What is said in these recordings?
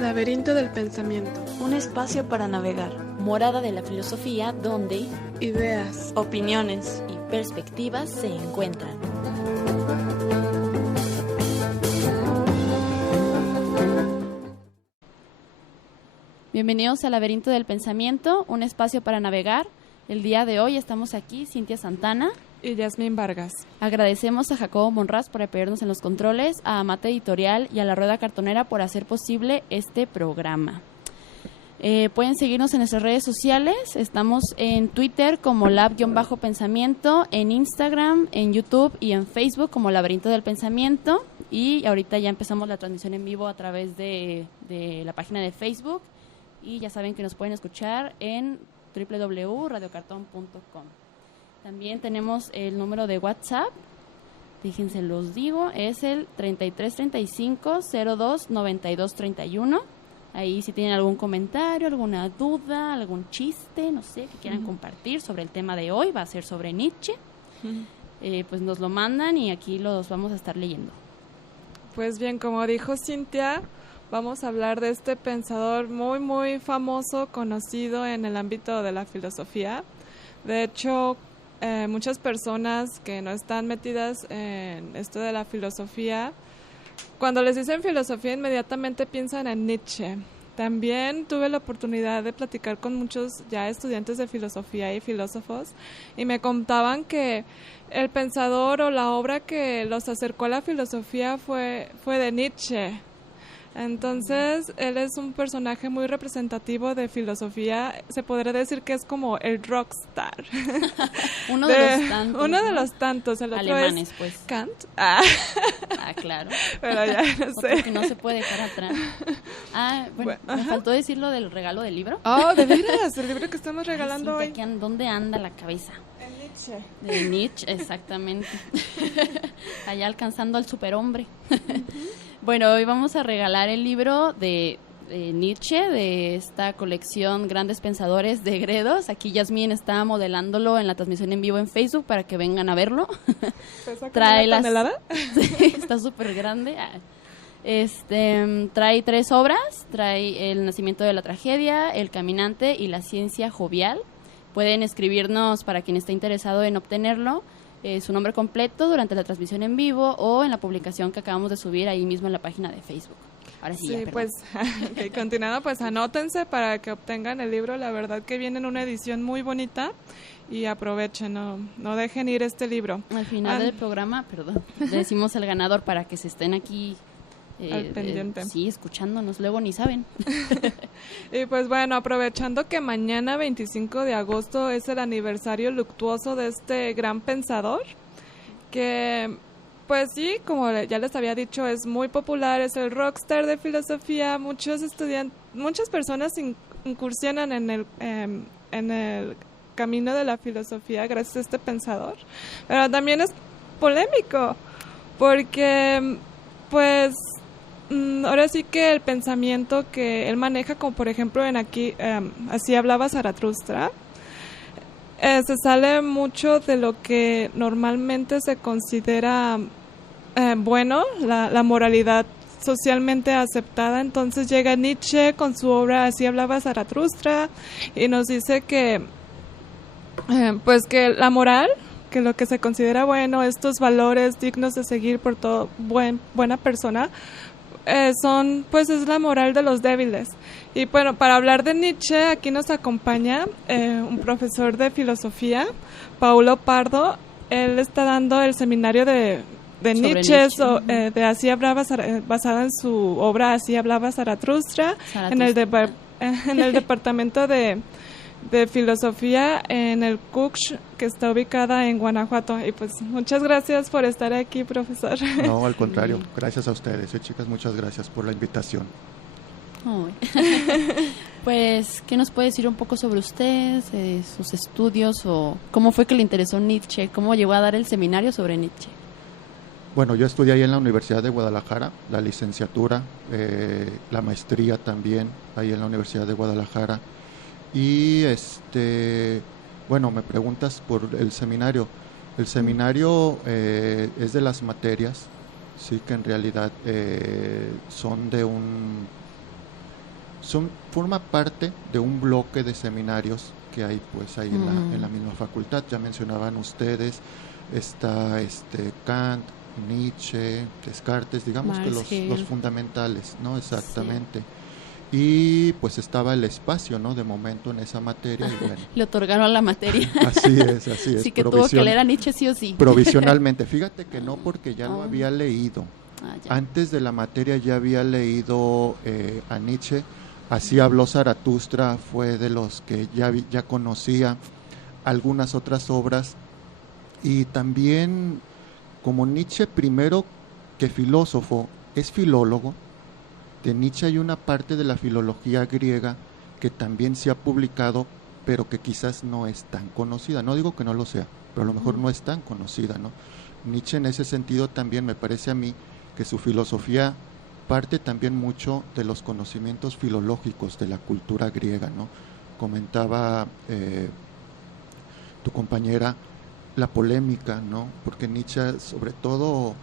Laberinto del pensamiento. Un espacio para navegar. Morada de la filosofía donde ideas, opiniones y perspectivas se encuentran. Bienvenidos al Laberinto del Pensamiento, un espacio para navegar. El día de hoy estamos aquí, Cintia Santana y Yasmín Vargas. Agradecemos a Jacobo Monraz por apoyarnos en los controles, a Amate Editorial y a La Rueda Cartonera por hacer posible este programa. Pueden seguirnos en nuestras redes sociales, estamos en Twitter como Lab-Pensamiento, en Instagram, en YouTube y en Facebook como Laberinto del Pensamiento, y ahorita ya empezamos la transmisión en vivo a través de la página de Facebook, y ya saben que nos pueden escuchar en www.radiocarton.com. También tenemos el número de WhatsApp, déjense los digo, es el 3335-029231. Ahí si tienen algún comentario, alguna duda, algún chiste, no sé, que quieran compartir sobre el tema de hoy, va a ser sobre Nietzsche, pues nos lo mandan y aquí los vamos a estar leyendo. Pues bien, como dijo Cintia, vamos a hablar de este pensador muy, muy famoso, conocido en el ámbito de la filosofía. De hecho, muchas personas que no están metidas en esto de la filosofía, cuando les dicen filosofía inmediatamente piensan en Nietzsche. También tuve la oportunidad de platicar con muchos ya estudiantes de filosofía y filósofos y me contaban que el pensador o la obra que los acercó a la filosofía fue de Nietzsche. Entonces, él es un personaje muy representativo de filosofía. Se podría decir que es como el rockstar. Uno de los tantos. Uno de los tantos. El otro alemanes, es pues. Kant. Claro. Pero ya no sé. Otro que no se puede dejar atrás. Bueno, me faltó decir lo del regalo del libro. Oh, de veras, el libro que estamos regalando hoy. ¿Dónde anda la cabeza? En Nietzsche. De Nietzsche, exactamente. Allá alcanzando al superhombre. Bueno, hoy vamos a regalar el libro de Nietzsche, de esta colección Grandes Pensadores de Gredos. Aquí Yasmín está modelándolo en la transmisión en vivo en Facebook para que vengan a verlo. ¿Trae la tonelada? Sí, está súper grande. Trae 3 obras, trae El nacimiento de la tragedia, El caminante y La ciencia jovial. Pueden escribirnos para quien esté interesado en obtenerlo. Su nombre completo durante la transmisión en vivo o en la publicación que acabamos de subir ahí mismo en la página de Facebook. Ahora sí, pues, continuando, pues anótense para que obtengan el libro. La verdad que viene en una edición muy bonita y aprovechen, no dejen ir este libro. Al final del programa, le decimos al ganador para que se estén aquí al pendiente. Sí, escuchándonos, luego ni saben. Y pues bueno, aprovechando que mañana 25 de agosto es el aniversario luctuoso de este gran pensador, que pues sí, como ya les había dicho, es muy popular, es el rockstar de filosofía. Muchos estudiantes, muchas personas incursionan en el camino de la filosofía gracias a este pensador, pero también es polémico porque pues ahora sí que el pensamiento que él maneja, como por ejemplo en aquí, así hablaba Zaratustra, se sale mucho de lo que normalmente se considera bueno, la moralidad socialmente aceptada. Entonces llega Nietzsche con su obra Así hablaba Zaratustra y nos dice que pues que la moral, que lo que se considera bueno, estos valores dignos de seguir por todo buena persona, pues es la moral de los débiles. Y bueno, para hablar de Nietzsche, aquí nos acompaña un profesor de filosofía, Paulo Pardo. Él está dando el seminario de Nietzsche, de Así hablaba, basada en su obra Así hablaba Zaratustra, en el departamento de filosofía en el CUCH, que está ubicada en Guanajuato. Y pues muchas gracias por estar aquí, profesor. No, al contrario, gracias a ustedes, chicas, muchas gracias por la invitación. Pues, ¿qué nos puede decir un poco sobre usted, sus estudios, o cómo fue que le interesó Nietzsche? ¿Cómo llegó a dar el seminario sobre Nietzsche? Bueno, yo estudié ahí en la Universidad de Guadalajara, la licenciatura, la maestría también, ahí en la Universidad de Guadalajara. Y Bueno, me preguntas por el seminario. El seminario es de las materias, sí, que en realidad forma parte de un bloque de seminarios que hay pues ahí en la misma facultad. Ya mencionaban ustedes, está Kant, Nietzsche, Descartes, digamos que los fundamentales, ¿no? Exactamente. Sí. Y pues estaba el espacio, ¿no? De momento en esa materia. Y bueno, le otorgaron a la materia. Así es. Así que tuvo que leer a Nietzsche sí o sí. Provisionalmente. Fíjate que no, porque ya lo había leído. Antes de la materia ya había leído a Nietzsche. Así habló Zaratustra, fue de los que ya conocía algunas otras obras. Y también, como Nietzsche, primero que filósofo, es filólogo. De Nietzsche hay una parte de la filología griega que también se ha publicado, pero que quizás no es tan conocida. No digo que no lo sea, pero a lo mejor no es tan conocida, ¿no? Nietzsche en ese sentido también me parece a mí que su filosofía parte también mucho de los conocimientos filológicos de la cultura griega, ¿no? Comentaba tu compañera la polémica, ¿no? Porque Nietzsche, sobre todo,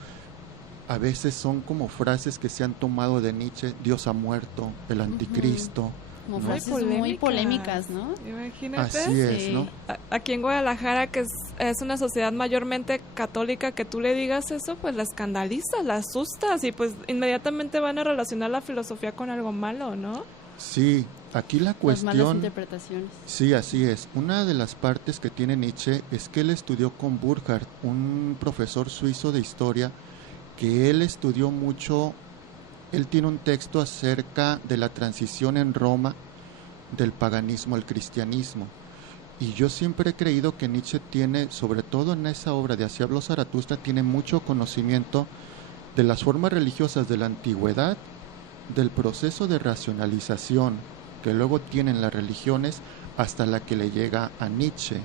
a veces son como frases que se han tomado de Nietzsche: Dios ha muerto, el anticristo. Como frases muy polémicas, ¿no? Imagínate. Así es, ¿no? Aquí en Guadalajara, que es una sociedad mayormente católica, que tú le digas eso, pues la escandalizas, la asustas y pues inmediatamente van a relacionar la filosofía con algo malo, ¿no? Sí, aquí la cuestión... Las malas interpretaciones. Sí, así es. Una de las partes que tiene Nietzsche es que él estudió con Burckhardt, un profesor suizo de historia, que él estudió mucho. Él tiene un texto acerca de la transición en Roma del paganismo al cristianismo. Y yo siempre he creído que Nietzsche tiene, sobre todo en esa obra de Así habló Zaratustra, tiene mucho conocimiento de las formas religiosas de la antigüedad, del proceso de racionalización que luego tienen las religiones hasta la que le llega a Nietzsche, ¿no?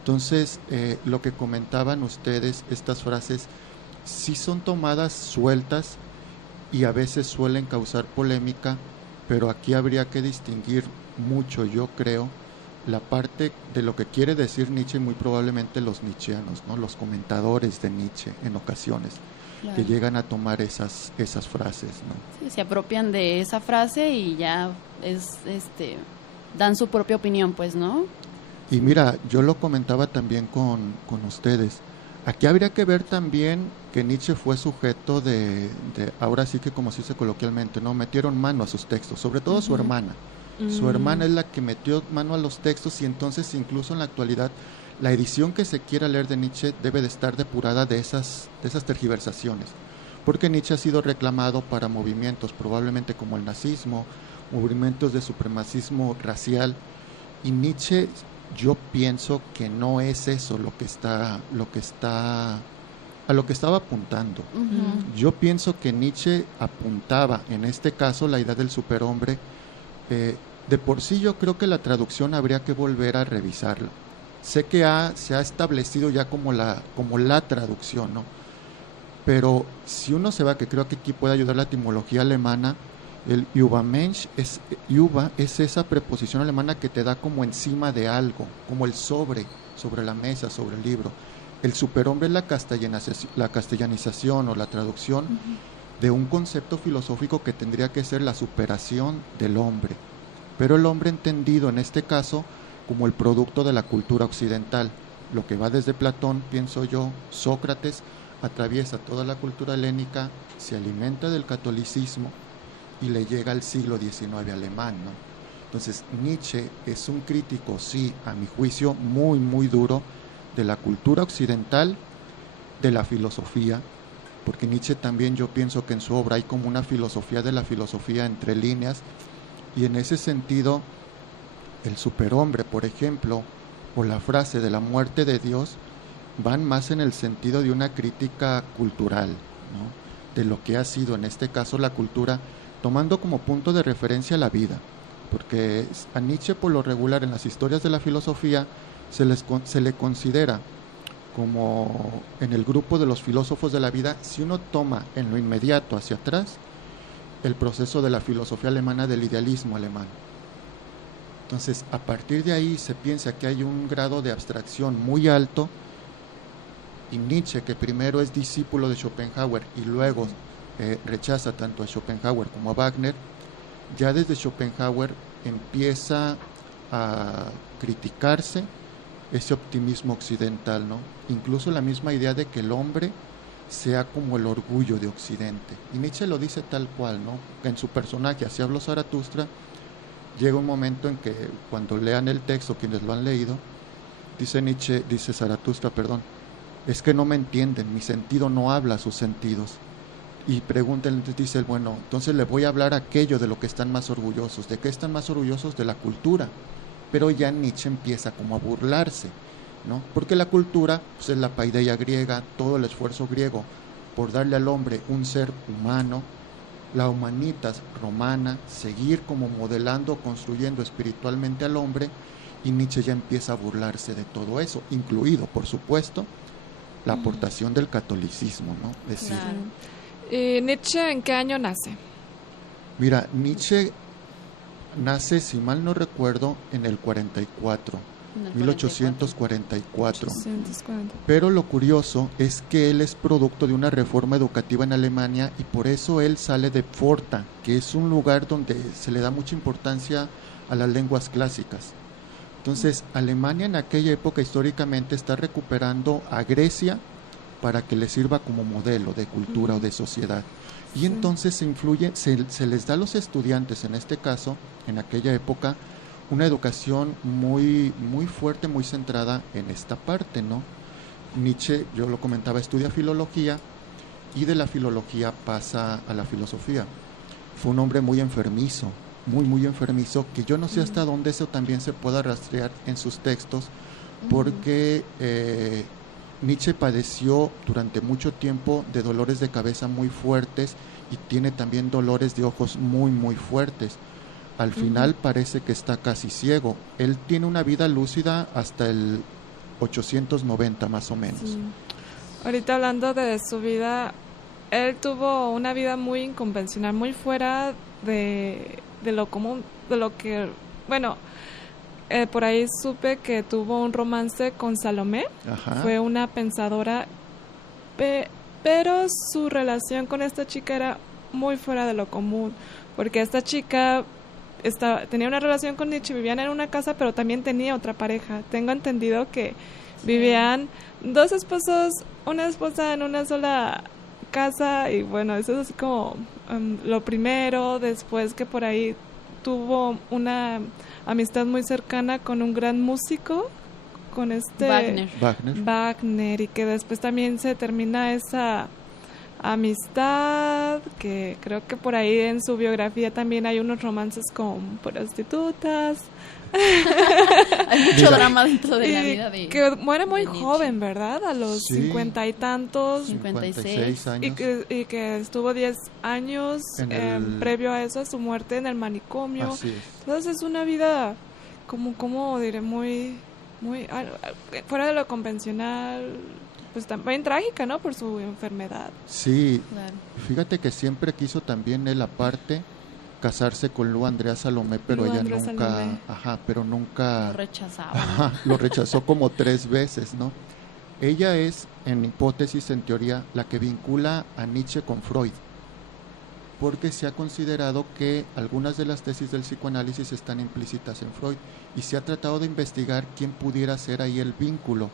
Entonces, lo que comentaban ustedes, estas frases, sí son tomadas sueltas, y a veces suelen causar polémica, pero aquí habría que distinguir mucho, yo creo, la parte de lo que quiere decir Nietzsche y muy probablemente los nietzscheanos, ¿no? Los comentadores de Nietzsche en ocasiones, claro, que llegan a tomar esas frases, ¿no? Sí, se apropian de esa frase y ya dan su propia opinión, pues, ¿no? Y mira, yo lo comentaba también con ustedes. Aquí habría que ver también que Nietzsche fue sujeto de ahora sí que, como se dice coloquialmente, ¿no? Metieron mano a sus textos, sobre todo su hermana. Su hermana es la que metió mano a los textos, y entonces incluso en la actualidad la edición que se quiera leer de Nietzsche debe de estar depurada de esas tergiversaciones, porque Nietzsche ha sido reclamado para movimientos probablemente como el nazismo, movimientos de supremacismo racial, y Nietzsche, yo pienso que no es eso a lo que estaba apuntando. Yo pienso que Nietzsche apuntaba, en este caso, la idea del superhombre. De por sí yo creo que la traducción habría que volver a revisarla. Sé que se ha establecido ya como la traducción, ¿no? Pero si uno se va, que creo que aquí puede ayudar la etimología alemana, el Übermensch es esa preposición alemana que te da como encima de algo, como el sobre la mesa, sobre el libro. El superhombre es la castellanización o la traducción de un concepto filosófico que tendría que ser la superación del hombre, pero el hombre entendido en este caso como el producto de la cultura occidental, lo que va desde Platón, pienso yo, Sócrates, atraviesa toda la cultura helénica, se alimenta del catolicismo y le llega al siglo XIX alemán, ¿no? Entonces Nietzsche es un crítico, sí, a mi juicio, muy, muy duro de la cultura occidental, de la filosofía, porque Nietzsche también, yo pienso que en su obra hay como una filosofía de la filosofía entre líneas, y en ese sentido el superhombre, por ejemplo, o la frase de la muerte de Dios, van más en el sentido de una crítica cultural, ¿no? De lo que ha sido en este caso la cultura, tomando como punto de referencia la vida, porque a Nietzsche por lo regular en las historias de la filosofía se le considera como en el grupo de los filósofos de la vida, si uno toma en lo inmediato hacia atrás el proceso de la filosofía alemana, del idealismo alemán. Entonces, a partir de ahí se piensa que hay un grado de abstracción muy alto, y Nietzsche, que primero es discípulo de Schopenhauer y luego rechaza tanto a Schopenhauer como a Wagner, ya desde Schopenhauer empieza a criticarse ese optimismo occidental, ¿no? Incluso la misma idea de que el hombre sea como el orgullo de Occidente. Y Nietzsche lo dice tal cual, ¿no? En su personaje, Así habló Zaratustra, llega un momento en que cuando lean el texto, quienes lo han leído, dice Zaratustra, es que no me entienden, mi sentido no habla a sus sentidos. Y pregúntenle, entonces dice él, bueno, entonces le voy a hablar aquello de lo que están más orgullosos. ¿De qué están más orgullosos? De la cultura. Pero ya Nietzsche empieza como a burlarse, ¿no? Porque la cultura pues, es la paideia griega, todo el esfuerzo griego por darle al hombre un ser humano, la humanitas romana, seguir como modelando, construyendo espiritualmente al hombre, y Nietzsche ya empieza a burlarse de todo eso, incluido, por supuesto, la aportación del catolicismo, ¿no? Es decir, ¿Y Nietzsche en qué año nace? Mira, Nietzsche nace, si mal no recuerdo, en el 44, 1844. 840. Pero lo curioso es que él es producto de una reforma educativa en Alemania y por eso él sale de Pforta, que es un lugar donde se le da mucha importancia a las lenguas clásicas. Entonces, Alemania en aquella época históricamente está recuperando a Grecia para que le sirva como modelo de cultura o de sociedad. Y entonces se les da a los estudiantes, en este caso, en aquella época, una educación muy, muy fuerte, muy centrada en esta parte, ¿no? Nietzsche, yo lo comentaba, estudia filología y de la filología pasa a la filosofía. Fue un hombre muy enfermizo, muy enfermizo, que yo no sé hasta dónde eso también se pueda rastrear en sus textos, porque Nietzsche padeció durante mucho tiempo de dolores de cabeza muy fuertes y tiene también dolores de ojos muy fuertes. Al final parece que está casi ciego. Él tiene una vida lúcida hasta el 890 más o menos. Sí. Ahorita hablando de su vida, él tuvo una vida muy inconvencional, muy fuera de lo común, de lo que, bueno, por ahí supe que tuvo un romance con Salomé. Ajá. Fue una pensadora, pero su relación con esta chica era muy fuera de lo común, porque esta chica tenía una relación con Nietzsche, vivían en una casa, pero también tenía otra pareja. Tengo entendido que vivían dos esposos, una esposa en una sola casa, y bueno, eso es así como lo primero. Después que por ahí tuvo una amistad muy cercana con un gran músico, con Wagner, y que después también se termina esa amistad, que creo que por ahí en su biografía también hay unos romances con prostitutas. Hay mucho drama dentro de la vida de que muere muy Nietzsche. Joven, ¿verdad? A los 50 y tantos. 56 años. Y que estuvo 10 años previo a eso, a su muerte en el manicomio. Así es. Entonces es una vida, como diré, muy fuera de lo convencional, pues también trágica, ¿no? Por su enfermedad. Sí, Claro. fíjate que siempre quiso también él aparte casarse con Lu Andrea Salomé, pero Lu ella Andrea nunca, Salomé. pero nunca Lo rechazaba. lo rechazó como 3 veces, ¿no? Ella es, en hipótesis, en teoría, la que vincula a Nietzsche con Freud, porque se ha considerado que algunas de las tesis del psicoanálisis están implícitas en Freud y se ha tratado de investigar quién pudiera ser ahí el vínculo.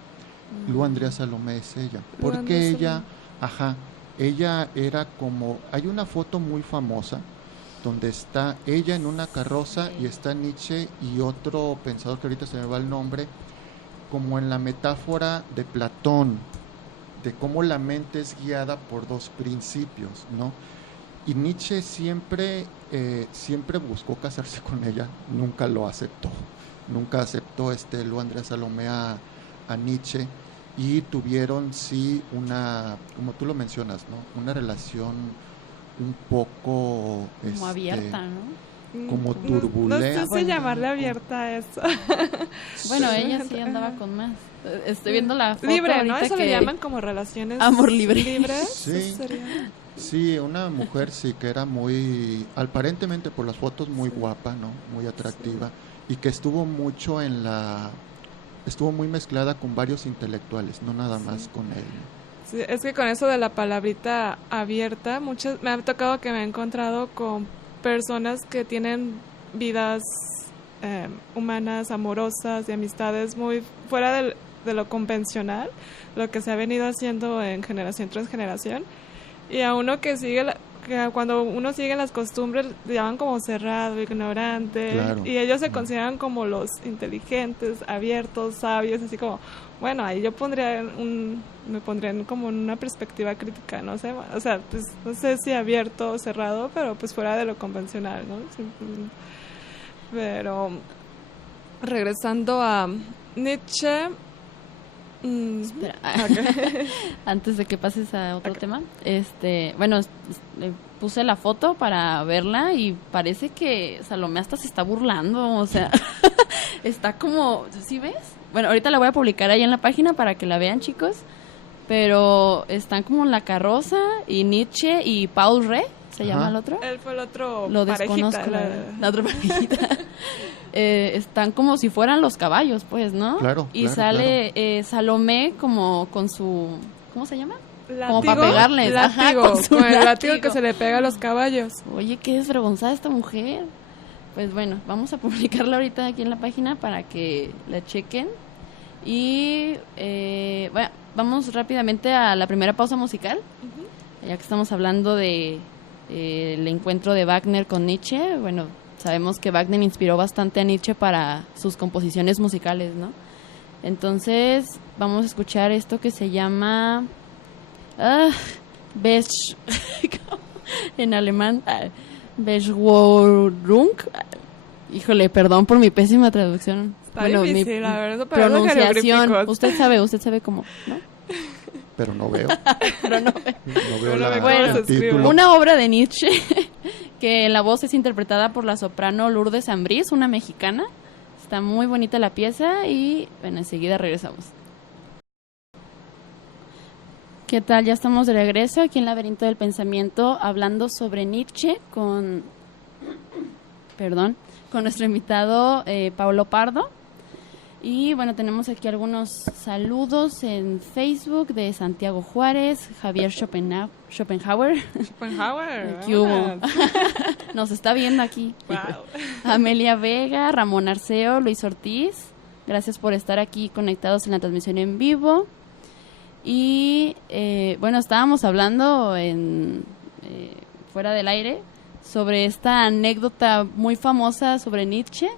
Lu Andrea Salomé es ella, porque ella era como, hay una foto muy famosa donde está ella en una carroza y está Nietzsche y otro pensador que ahorita se me va el nombre, como en la metáfora de Platón, de cómo la mente es guiada por 2 principios, ¿no? Y Nietzsche siempre buscó casarse con ella, nunca lo aceptó, nunca aceptó Lu Andrea Salomé a Nietzsche, y tuvieron sí una, como tú lo mencionas, ¿no? Una relación un poco Como abierta, ¿no? como No turbulenta. sé si llamarle abierta a eso. Bueno, ella sí andaba con más. Estoy viendo la foto Libre, ¿no? ahorita Eso que le llaman como relaciones amor libre. libres. Sí. Eso sería. Sí, una mujer sí que era muy, aparentemente por las fotos muy guapa, ¿no? Muy atractiva. y que estuvo muy mezclada con varios intelectuales, no nada más con él. Sí, es que con eso de la palabrita abierta, me ha tocado que me he encontrado con personas que tienen vidas humanas, amorosas, de amistades muy fuera de lo convencional, lo que se ha venido haciendo en generación tras generación, y a uno que cuando uno sigue las costumbres le llaman como cerrado, ignorante, claro. Y ellos se consideran como los inteligentes, abiertos, sabios, así como, bueno, ahí yo me pondría como en una perspectiva crítica, no sé, o sea, pues no sé si abierto o cerrado, pero pues fuera de lo convencional, ¿no? Pero regresando a Nietzsche. Espera, antes de que pases a otro tema, bueno, puse la foto para verla y parece que Salomé hasta se está burlando, o sea, está como, ¿sí ves? Bueno, ahorita la voy a publicar ahí en la página para que la vean, chicos, pero están como en la carroza y Nietzsche y Paul Ré, ¿se llama el otro? Él fue el otro Lo parejita, desconozco, la otra parejita. Están como si fueran los caballos, pues, ¿no? Claro. Y sale Salomé como con su, ¿cómo se llama? Látigo, como para pegarles. Látigo, con el látigo que se le pega a los caballos. Oye, qué desvergonzada esta mujer. Pues bueno, vamos a publicarla ahorita aquí en la página para que la chequen. Y bueno, vamos rápidamente a la primera pausa musical. Ya que estamos hablando de el encuentro de Wagner con Nietzsche. Bueno, sabemos que Wagner inspiró bastante a Nietzsche para sus composiciones musicales, ¿no? Entonces, vamos a escuchar esto que se llama en alemán, Beschwörung. Híjole, perdón por mi pésima traducción. Está difícil, la verdad, pero pronunciación. Usted sabe cómo, ¿no? Pero no veo. Pero no veo. El título. Una obra de Nietzsche que la voz es interpretada por la soprano Lourdes Ambrís, una mexicana. Está muy bonita la pieza y bueno, enseguida regresamos. ¿Qué tal? Ya estamos de regreso aquí en Laberinto del Pensamiento hablando sobre Nietzsche con nuestro invitado Paulo Pardo. Y bueno, tenemos aquí algunos saludos en Facebook de Santiago Juárez, Javier Schopenhauer. ¿Qué hubo? Nos está viendo aquí. Wow. Amelia Vega, Ramón Arceo, Luis Ortiz. Gracias por estar aquí conectados en la transmisión en vivo. Y bueno, estábamos hablando fuera del aire sobre esta anécdota muy famosa sobre Nietzsche,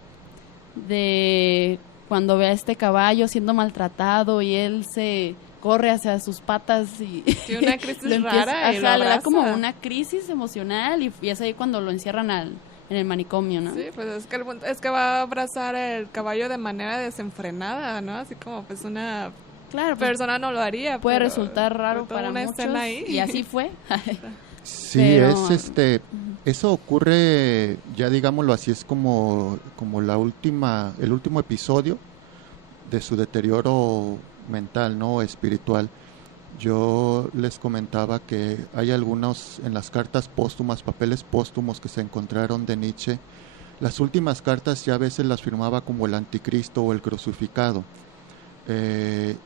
de cuando ve a este caballo siendo maltratado y él se corre hacia sus patas y tiene una crisis rara y le da como una crisis emocional y es ahí cuando lo encierran en el manicomio, ¿no? Sí, pues es que va a abrazar el caballo de manera desenfrenada, ¿no? Así como pues una persona no lo haría. Puede resultar raro para una muchos escena ahí. Y así fue. Sí, pero eso ocurre, ya digámoslo así, es como el último episodio de su deterioro mental, ¿no? Espiritual. Yo les comentaba que hay algunos en las cartas póstumas, papeles póstumos que se encontraron de Nietzsche. Las últimas cartas ya a veces las firmaba como el anticristo o el crucificado.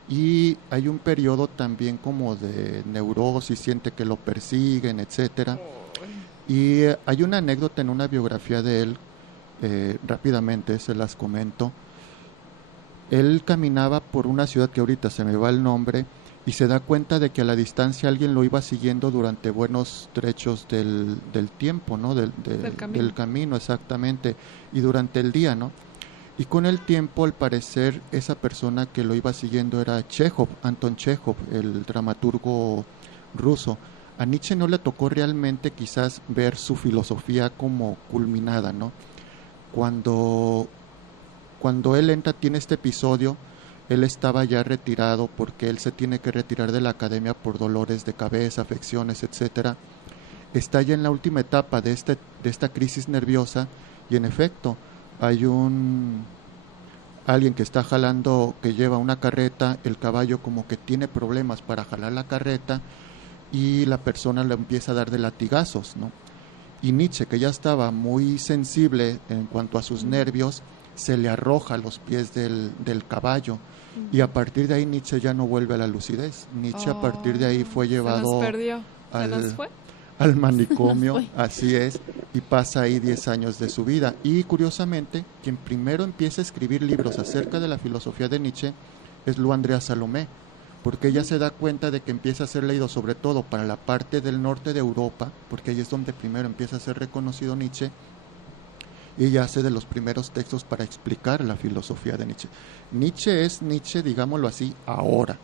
Y hay un periodo también como de neurosis, siente que lo persiguen, etcétera. Y hay una anécdota en una biografía de él, rápidamente se las comento. Él caminaba por una ciudad que ahorita se me va el nombre y se da cuenta de que a la distancia alguien lo iba siguiendo durante buenos trechos del tiempo, ¿no? Del camino, exactamente, y durante el día, ¿no? Y con el tiempo, al parecer, esa persona que lo iba siguiendo era Chekhov, Anton Chekhov, el dramaturgo ruso. A Nietzsche no le tocó realmente quizás ver su filosofía como culminada, ¿no? Cuando él tiene este episodio, él estaba ya retirado porque él se tiene que retirar de la academia por dolores de cabeza, afecciones, etcétera. Está ya en la última etapa de esta crisis nerviosa y en efecto hay alguien que está jalando, que lleva una carreta, el caballo como que tiene problemas para jalar la carreta y la persona le empieza a dar de latigazos, ¿no? Y Nietzsche, que ya estaba muy sensible en cuanto a sus nervios, se le arroja a los pies del caballo. Y a partir de ahí Nietzsche ya no vuelve a la lucidez. Nietzsche a partir de ahí fue llevado se nos perdió. ¿Se nos fue? Al manicomio, así es, y pasa ahí 10 años de su vida. Y curiosamente, quien primero empieza a escribir libros acerca de la filosofía de Nietzsche es Lu Andrea Salomé, porque ella se da cuenta de que empieza a ser leído sobre todo para la parte del norte de Europa, porque ahí es donde primero empieza a ser reconocido Nietzsche, y ella hace de los primeros textos para explicar la filosofía de Nietzsche. Nietzsche es Nietzsche, digámoslo así, ahora,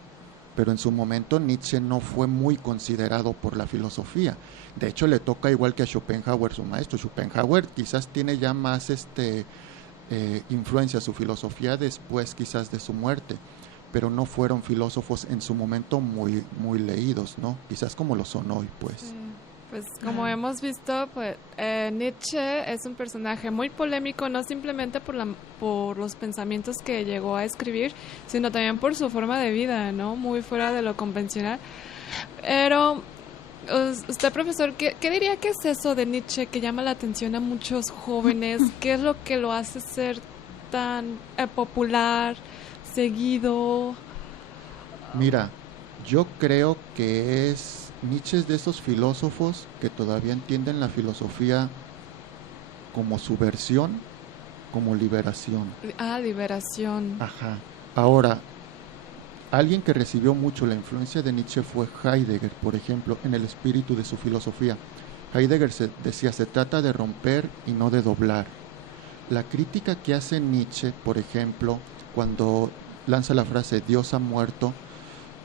pero en su momento Nietzsche no fue muy considerado por la filosofía. De hecho, le toca igual que a Schopenhauer, su maestro. Schopenhauer quizás tiene ya más influencia su filosofía después quizás de su muerte, pero no fueron filósofos en su momento muy, muy leídos, ¿no? Quizás como lo son hoy, pues. Pues como hemos visto, pues Nietzsche es un personaje muy polémico, no simplemente por los pensamientos que llegó a escribir, sino también por su forma de vida, ¿no? Muy fuera de lo convencional. Pero usted, profesor, ¿qué diría que es eso de Nietzsche que llama la atención a muchos jóvenes? ¿Qué es lo que lo hace ser tan popular, seguido? Mira, yo creo que Nietzsche es de esos filósofos que todavía entienden la filosofía como subversión, como liberación. Liberación. Ajá. Ahora, alguien que recibió mucho la influencia de Nietzsche fue Heidegger, por ejemplo, en el espíritu de su filosofía. Heidegger decía, se trata de romper y no de doblar. La crítica que hace Nietzsche, por ejemplo, cuando lanza la frase Dios ha muerto,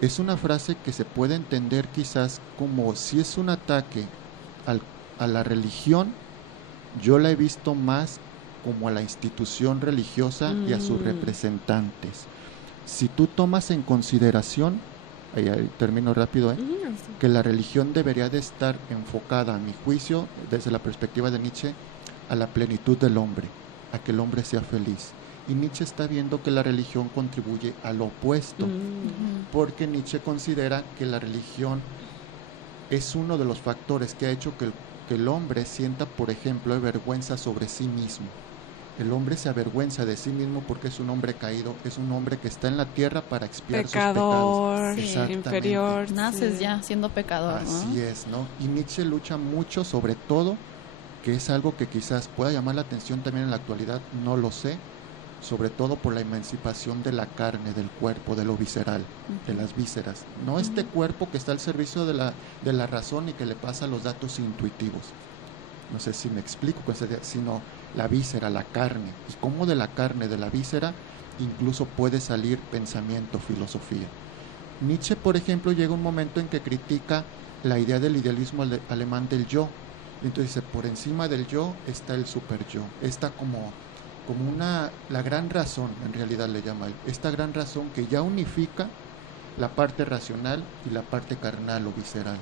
es una frase que se puede entender quizás como si es un ataque a la religión. Yo la he visto más como a la institución religiosa y a sus representantes. Si tú tomas en consideración, ahí termino rápido, que la religión debería de estar enfocada, a mi juicio, desde la perspectiva de Nietzsche, a la plenitud del hombre, a que el hombre sea feliz. Y Nietzsche está viendo que la religión contribuye a lo opuesto, porque Nietzsche considera que la religión es uno de los factores que ha hecho que el hombre sienta, por ejemplo, vergüenza sobre sí mismo. El hombre se avergüenza de sí mismo porque es un hombre caído, es un hombre que está en la tierra para expiar pecador, sus pecados. inferior. Naces ya siendo pecador, Así es, ¿no? Y Nietzsche lucha mucho, sobre todo, que es algo que quizás pueda llamar la atención también en la actualidad, no lo sé, sobre todo por la emancipación de la carne, del cuerpo, de lo visceral, de las vísceras. No este cuerpo que está al servicio de la razón y que le pasa los datos intuitivos. No sé si me explico, sino la víscera, la carne. Y cómo de la carne, de la víscera, incluso puede salir pensamiento, filosofía. Nietzsche, por ejemplo, llega un momento en que critica la idea del idealismo alemán del yo. Entonces, por encima del yo está el superyo. Está como la gran razón, en realidad le llama él, esta gran razón que ya unifica la parte racional y la parte carnal o visceral.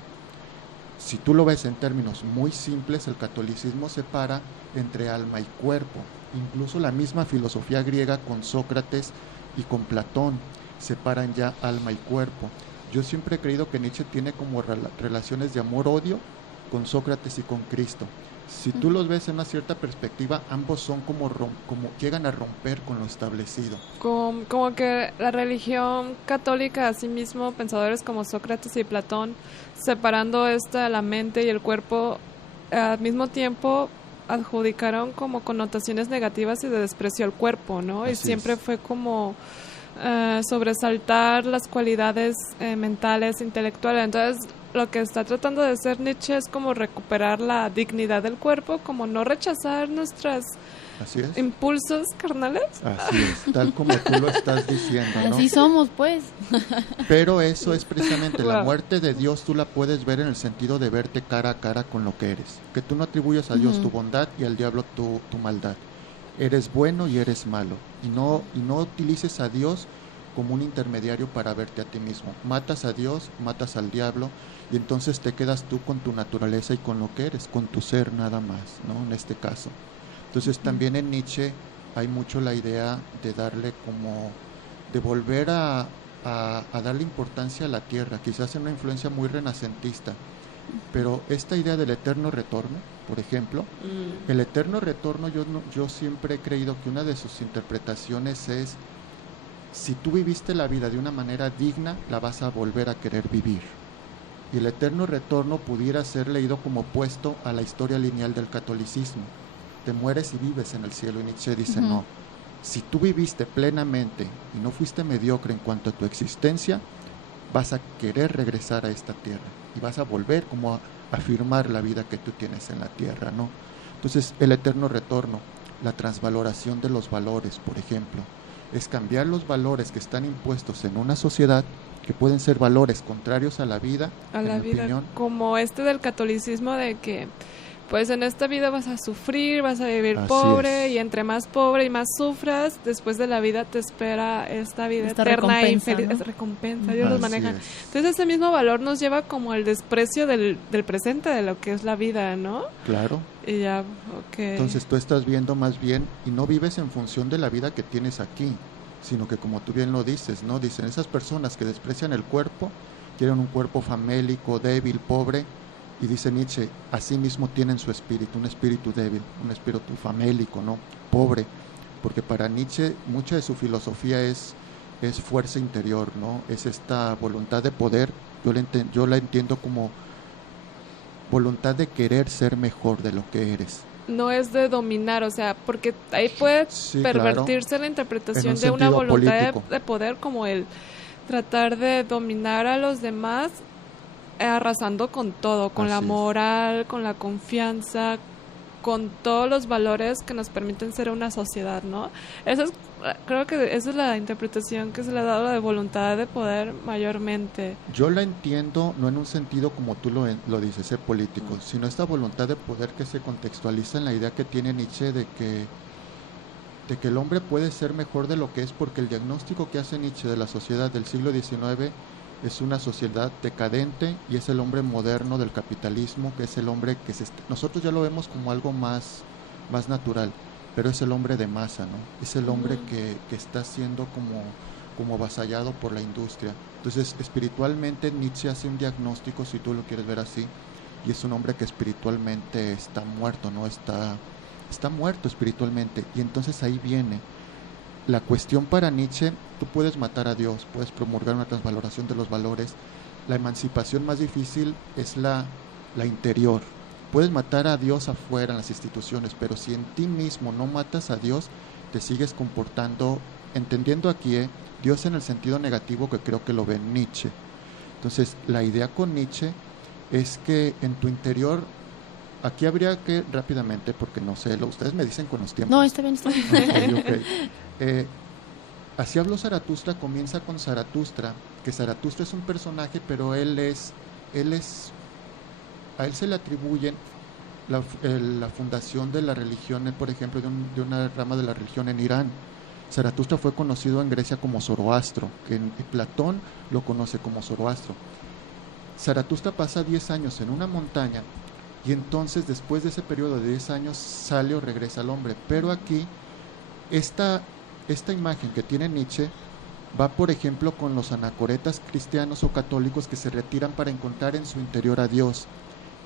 Si tú lo ves en términos muy simples, el catolicismo separa entre alma y cuerpo. Incluso la misma filosofía griega con Sócrates y con Platón separan ya alma y cuerpo. Yo siempre he creído que Nietzsche tiene como relaciones de amor-odio con Sócrates y con Cristo. Si tú los ves en una cierta perspectiva, ambos son como llegan a romper con lo establecido. Como que la religión católica, asimismo, pensadores como Sócrates y Platón, separando la mente y el cuerpo, al mismo tiempo adjudicaron como connotaciones negativas y de desprecio al cuerpo, ¿no? Así y siempre es. fue como sobresaltar las cualidades mentales, intelectuales. Entonces, lo que está tratando de hacer Nietzsche es como recuperar la dignidad del cuerpo, como no rechazar nuestros impulsos carnales. Así es, tal como tú lo estás diciendo, ¿no? Así somos, pues. Pero eso es precisamente la muerte de Dios, tú la puedes ver en el sentido de verte cara a cara con lo que eres. Que tú no atribuyas a Dios tu bondad y al diablo tu maldad. Eres bueno y eres malo. Y no utilices a Dios como un intermediario para verte a ti mismo. Matas a Dios, matas al diablo, y entonces te quedas tú con tu naturaleza y con lo que eres, con tu ser nada más, ¿no? En este caso. Entonces también en Nietzsche hay mucho la idea de darle de volver a darle importancia a la tierra, quizás en una influencia muy renacentista. Pero esta idea del eterno retorno, por ejemplo, el eterno retorno, yo siempre he creído que una de sus interpretaciones es: si tú viviste la vida de una manera digna, la vas a volver a querer vivir. Y el eterno retorno pudiera ser leído como opuesto a la historia lineal del catolicismo. Te mueres y vives en el cielo. Y Nietzsche dice, no, si tú viviste plenamente y no fuiste mediocre en cuanto a tu existencia, vas a querer regresar a esta tierra y vas a volver como a afirmar la vida que tú tienes en la tierra, ¿no? Entonces, el eterno retorno, la transvaloración de los valores, por ejemplo, es cambiar los valores que están impuestos en una sociedad, que pueden ser valores contrarios a la vida, opinión. Como del catolicismo, de que pues en esta vida vas a sufrir, vas a vivir Así pobre, es. y entre más pobre y más sufras, después de la vida te espera esta vida Esta eterna e recompensa, infeliz. ¿no? Es recompensa, Dios los Así maneja. es. Entonces ese mismo valor nos lleva como al desprecio del presente, de lo que es la vida, ¿no? Claro. Y ya, ok. Entonces tú estás viendo más bien y no vives en función de la vida que tienes aquí, sino que, como tú bien lo dices, ¿no? Dicen, esas personas que desprecian el cuerpo, quieren un cuerpo famélico, débil, pobre, y dice Nietzsche, así mismo tienen su espíritu, un espíritu débil, un espíritu famélico, ¿no? Pobre, porque para Nietzsche mucha de su filosofía es fuerza interior, ¿no? Es esta voluntad de poder, yo la entiendo como voluntad de querer ser mejor de lo que eres. No es de dominar, o sea, porque ahí puede pervertirse claro, la interpretación en un de una sentido voluntad político. de poder, como el tratar de dominar a los demás, arrasando con todo, con la Así es. moral, con la confianza, con todos los valores que nos permiten ser una sociedad, ¿no? Creo que esa es la interpretación que se le ha dado a la de voluntad de poder mayormente. Yo la entiendo no en un sentido como tú lo dices, ser político, sino esta voluntad de poder que se contextualiza en la idea que tiene Nietzsche de que el hombre puede ser mejor de lo que es, porque el diagnóstico que hace Nietzsche de la sociedad del siglo XIX es una sociedad decadente y es el hombre moderno del capitalismo, que es el hombre que nosotros ya lo vemos como algo más natural, pero es el hombre de masa, ¿no? Es el hombre que está siendo como avasallado por la industria. Entonces, espiritualmente Nietzsche hace un diagnóstico, si tú lo quieres ver así, y es un hombre que espiritualmente está muerto, ¿no? Está muerto espiritualmente, y entonces ahí viene la cuestión para Nietzsche. Tú puedes matar a Dios, puedes promulgar una transvaloración de los valores. La emancipación más difícil es la interior. Puedes matar a Dios afuera en las instituciones, pero si en ti mismo no matas a Dios, te sigues comportando, entendiendo aquí, Dios en el sentido negativo que creo que lo ve Nietzsche. Entonces, la idea con Nietzsche es que en tu interior, aquí habría que rápidamente, porque no sé, ustedes me dicen con los tiempos. No, está bien, está bien. Okay. Así habló Zaratustra, comienza con Zaratustra, que Zaratustra es un personaje, pero a él se le atribuyen la fundación de la religión, por ejemplo, de una rama de la religión en Irán. Zaratustra fue conocido en Grecia como Zoroastro, que Platón lo conoce como Zoroastro. Zaratustra pasa 10 años en una montaña, y entonces después de ese periodo de 10 años sale o regresa al hombre. Pero aquí esta imagen que tiene Nietzsche va, por ejemplo, con los anacoretas cristianos o católicos que se retiran para encontrar en su interior a Dios.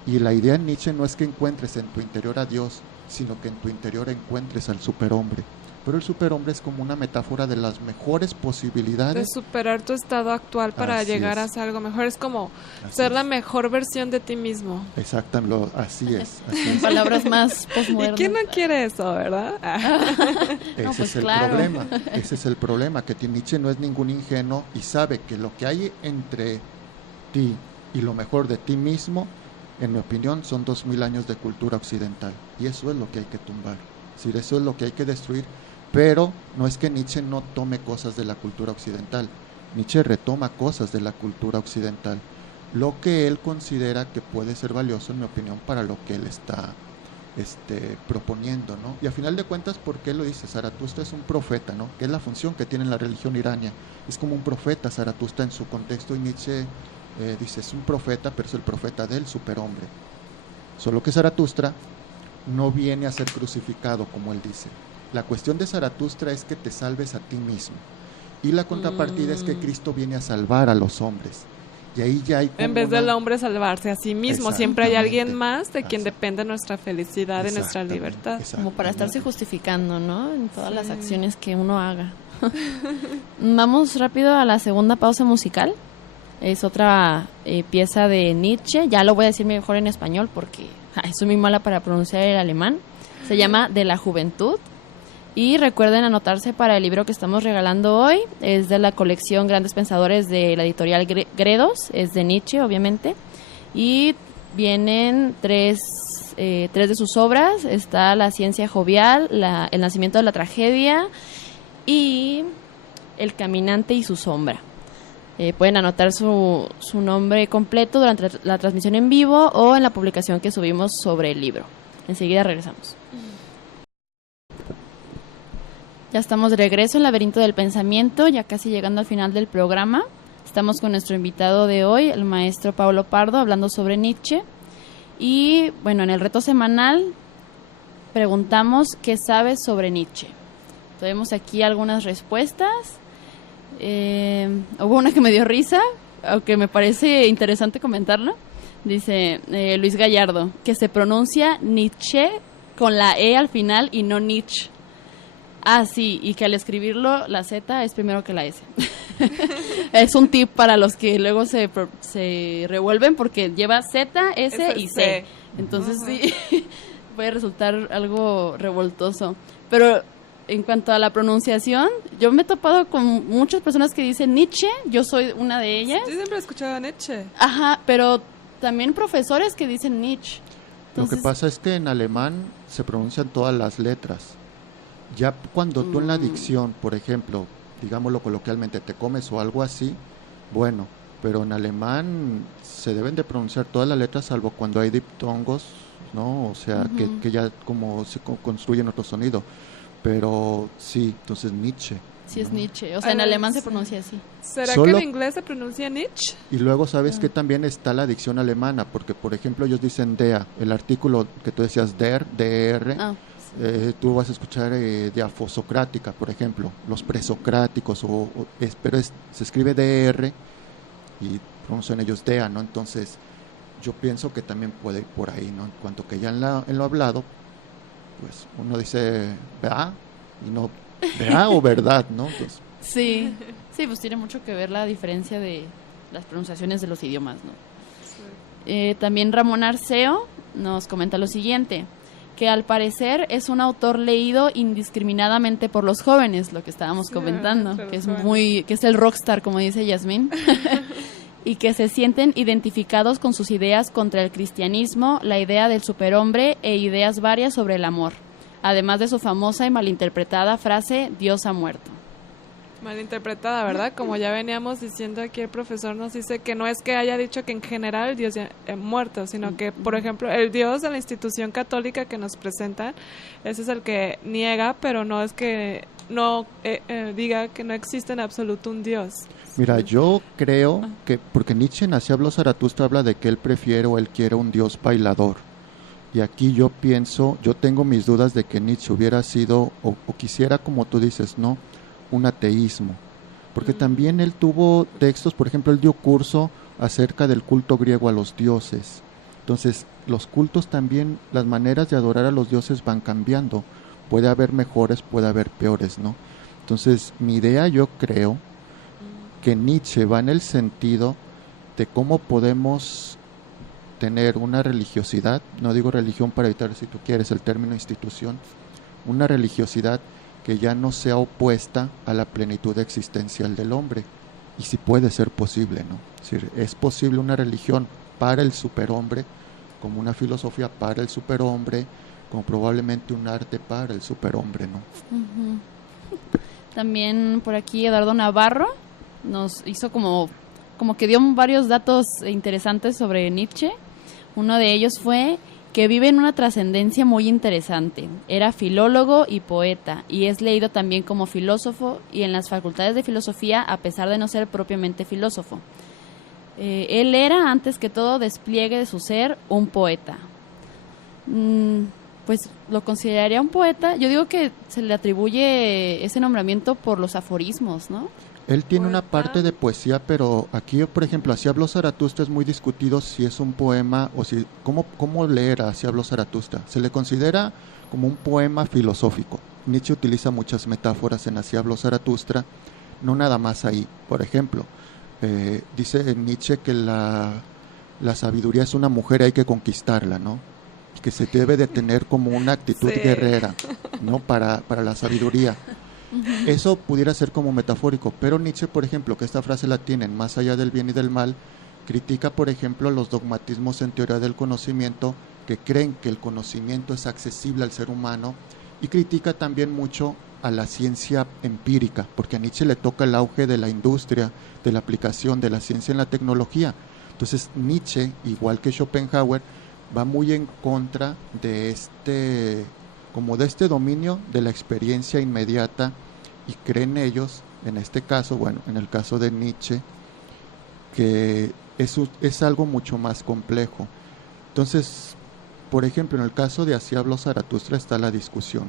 Y la idea en Nietzsche no es que encuentres en tu interior a Dios, sino que en tu interior encuentres al superhombre. Pero el superhombre es como una metáfora de las mejores posibilidades. De superar tu estado actual para llegar a ser algo mejor. Es como ser la mejor versión de ti mismo. Exactamente, así es. Palabras más postmodernas. ¿Y quién no quiere eso, verdad? Ese es el problema. Ese es el problema, que Nietzsche no es ningún ingenuo y sabe que lo que hay entre ti y lo mejor de ti mismo, en mi opinión, son 2000 años de cultura occidental. Y eso es lo que hay que tumbar. Es decir, eso es lo que hay que destruir. Pero no es que Nietzsche no tome cosas de la cultura occidental. Nietzsche retoma cosas de la cultura occidental, lo que él considera que puede ser valioso, en mi opinión, para lo que él está proponiendo, ¿no? Y a final de cuentas, ¿por qué lo dice? Zaratustra es un profeta, ¿no? Que es la función que tiene la religión irania. Es como un profeta Zaratustra en su contexto, y Nietzsche dice, es un profeta, pero es el profeta del superhombre. Solo que Zaratustra no viene a ser crucificado, como él dice. La cuestión de Zaratustra es que te salves a ti mismo, y la contrapartida es que Cristo viene a salvar a los hombres. Y ahí ya hay como en vez del hombre salvarse a sí mismo, siempre hay alguien más de quien Exacto. depende nuestra felicidad y nuestra libertad. Como para estarse justificando, ¿no? En todas las acciones que uno haga. Vamos rápido a la segunda pausa musical. Es otra pieza de Nietzsche. Ya lo voy a decir mejor en español porque soy muy mala para pronunciar el alemán. Se llama De la Juventud. Y recuerden anotarse para el libro que estamos regalando hoy. Es de la colección Grandes Pensadores de la editorial Gredos. Es de Nietzsche, obviamente. Y vienen tres de sus obras. Está La ciencia jovial, El nacimiento de la tragedia y El caminante y su sombra. Pueden anotar su nombre completo durante la transmisión en vivo o en la publicación que subimos sobre el libro. Enseguida regresamos. Ya estamos de regreso en Laberinto del Pensamiento, ya casi llegando al final del programa. Estamos con nuestro invitado de hoy, el maestro Paulo Pardo, hablando sobre Nietzsche. Y bueno, en el reto semanal preguntamos qué sabes sobre Nietzsche. Tenemos aquí algunas respuestas. Hubo una que me dio risa, aunque me parece interesante comentarla. Dice Luis Gallardo, que se pronuncia Nietzsche con la E al final y no Nietzsche. Ah, sí, y que al escribirlo la Z es primero que la S. Es un tip para los que luego se revuelven porque lleva Z, S y C. Entonces sí, puede resultar algo revoltoso. Pero en cuanto a la pronunciación, yo me he topado con muchas personas que dicen Nietzsche, yo soy una de ellas. Yo siempre he escuchado a Nietzsche. Ajá, pero también profesores que dicen Nietzsche. Entonces, lo que pasa es que en alemán se pronuncian todas las letras. Ya cuando tú en la dicción, por ejemplo, digámoslo coloquialmente, te comes o algo así, bueno, pero en alemán se deben de pronunciar todas las letras salvo cuando hay diptongos, ¿no? O sea, que ya como se construyen otro sonido. Pero sí, entonces Nietzsche. Sí, es Nietzsche. O sea, en alemán se pronuncia así. ¿Será que en inglés se pronuncia Nietzsche? Y luego, ¿sabes que también está la dicción alemana? Porque, por ejemplo, ellos dicen der, el artículo que tú decías der, DR. Tú vas a escuchar de afosocrática, por ejemplo, los presocráticos, pero se escribe DR y pronuncian ellos DEA, ¿no? Entonces, yo pienso que también puede ir por ahí, ¿no? En cuanto que ya en lo hablado, pues uno dice ¿verdad? Y no ¿verdad? O verdad, ¿no? Entonces, sí, pues tiene mucho que ver la diferencia de las pronunciaciones de los idiomas, ¿no? Sí. También Ramón Arceo nos comenta lo siguiente, que al parecer es un autor leído indiscriminadamente por los jóvenes, lo que estábamos comentando, que es el rockstar, como dice Yasmín, y que se sienten identificados con sus ideas contra el cristianismo, la idea del superhombre e ideas varias sobre el amor, además de su famosa y malinterpretada frase Dios ha muerto. Malinterpretada, ¿verdad? Como ya veníamos diciendo aquí, el profesor nos dice que no es que haya dicho que en general Dios ya ha muerto, sino que, por ejemplo, el Dios de la institución católica que nos presentan, ese es el que niega, pero no es que no diga que no existe en absoluto un Dios. Mira, yo creo que, porque Nietzsche en Así habló Zaratustra habla de que él prefiere o él quiere un Dios bailador. Y aquí yo tengo mis dudas de que Nietzsche hubiera sido, o quisiera, como tú dices, ¿no?, un ateísmo, porque también él tuvo textos, por ejemplo, él dio curso acerca del culto griego a los dioses. Entonces, los cultos también, las maneras de adorar a los dioses van cambiando. Puede haber mejores, puede haber peores, ¿no? Entonces, mi idea, yo creo que Nietzsche va en el sentido de cómo podemos tener una religiosidad, no digo religión para evitar, si tú quieres, el término institución, una religiosidad que ya no sea opuesta a la plenitud existencial del hombre. Y si puede ser posible, ¿no? Es decir, es posible una religión para el superhombre, como una filosofía para el superhombre, como probablemente un arte para el superhombre, ¿no? También por aquí Eduardo Navarro nos hizo como que dio varios datos interesantes sobre Nietzsche. Uno de ellos fue que vive en una trascendencia muy interesante. Era filólogo y poeta, y es leído también como filósofo y en las facultades de filosofía, a pesar de no ser propiamente filósofo. Él era, antes que todo despliegue de su ser, un poeta. Pues lo consideraría un poeta. Yo digo que se le atribuye ese nombramiento por los aforismos, ¿no? Él tiene una poeta. parte de poesía, pero aquí, por ejemplo, Así habló Zaratustra es muy discutido si es un poema o si cómo leer a Así habló Zaratustra. Se le considera como un poema filosófico. Nietzsche utiliza muchas metáforas en Así habló Zaratustra, no nada más ahí. Por ejemplo, dice Nietzsche que la sabiduría es una mujer y hay que conquistarla, ¿no? Y que se debe de tener como una actitud Sí. guerrera, ¿no? Para la sabiduría. Eso pudiera ser como metafórico, pero Nietzsche, por ejemplo, que esta frase la tienen más allá del bien y del mal, critica, por ejemplo, los dogmatismos en teoría del conocimiento que creen que el conocimiento es accesible al ser humano, y critica también mucho a la ciencia empírica, porque a Nietzsche le toca el auge de la industria, de la aplicación de la ciencia en la tecnología. Entonces Nietzsche, igual que Schopenhauer, va muy en contra de este dominio de la experiencia inmediata, y creen ellos, en este caso, bueno, en el caso de Nietzsche, que es algo mucho más complejo. Entonces, por ejemplo, en el caso de Así habló Zaratustra está la discusión,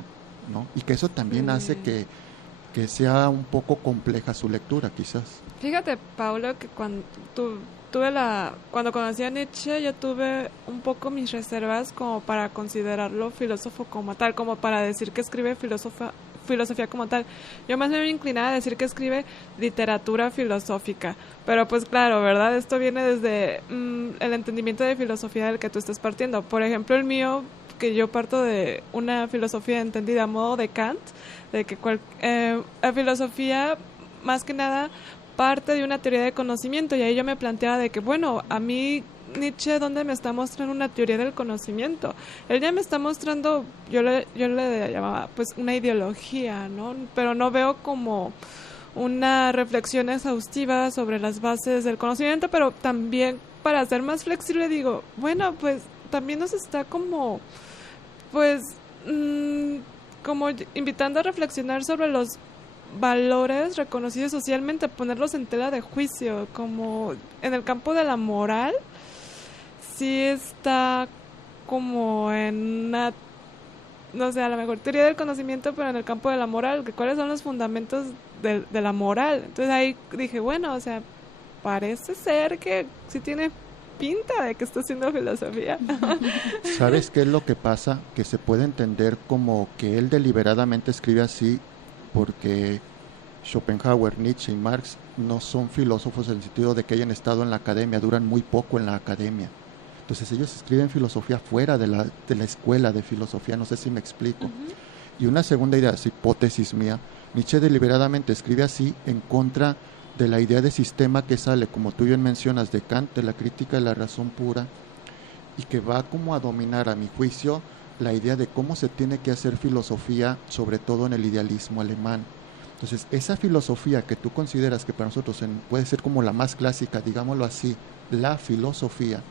¿no? Y que eso también hace que sea un poco compleja su lectura, quizás. Fíjate, Paulo, que cuando cuando conocí a Nietzsche, yo tuve un poco mis reservas como para considerarlo filósofo como tal, como para decir que escribe filosofía como tal. Yo más me voy inclinada a decir que escribe literatura filosófica, pero pues claro, ¿verdad? Esto viene desde el entendimiento de filosofía del que tú estás partiendo. Por ejemplo, el mío, que yo parto de una filosofía entendida a modo de Kant, de que la filosofía, más que nada, parte de una teoría de conocimiento, y ahí yo me planteaba de que, bueno, a mí Nietzsche, ¿dónde me está mostrando una teoría del conocimiento? Él ya me está mostrando, yo le llamaba pues una ideología, ¿no? Pero no veo como una reflexión exhaustiva sobre las bases del conocimiento, pero también para ser más flexible digo, bueno, pues también nos está como, pues, como invitando a reflexionar sobre los valores reconocidos socialmente, ponerlos en tela de juicio, como en el campo de la moral, sí está como en una, no sé, a lo mejor teoría del conocimiento, pero en el campo de la moral, que cuáles son los fundamentos de la moral. Entonces ahí dije, bueno, o sea, parece ser que sí tiene pinta de que está haciendo filosofía. ¿Sabes qué es lo que pasa? Que se puede entender como que él deliberadamente escribe así porque Schopenhauer, Nietzsche y Marx no son filósofos en el sentido de que hayan estado en la academia, duran muy poco en la academia. Entonces ellos escriben filosofía fuera de la escuela de filosofía, no sé si me explico. Y una segunda idea, es hipótesis mía, Nietzsche deliberadamente escribe así en contra de la idea de sistema que sale, como tú bien mencionas, de Kant, de la crítica de la razón pura, y que va como a dominar, a mi juicio, la idea de cómo se tiene que hacer filosofía, sobre todo en el idealismo alemán. Entonces, esa filosofía que tú consideras que para nosotros puede ser como la más clásica, digámoslo así, la filosofía,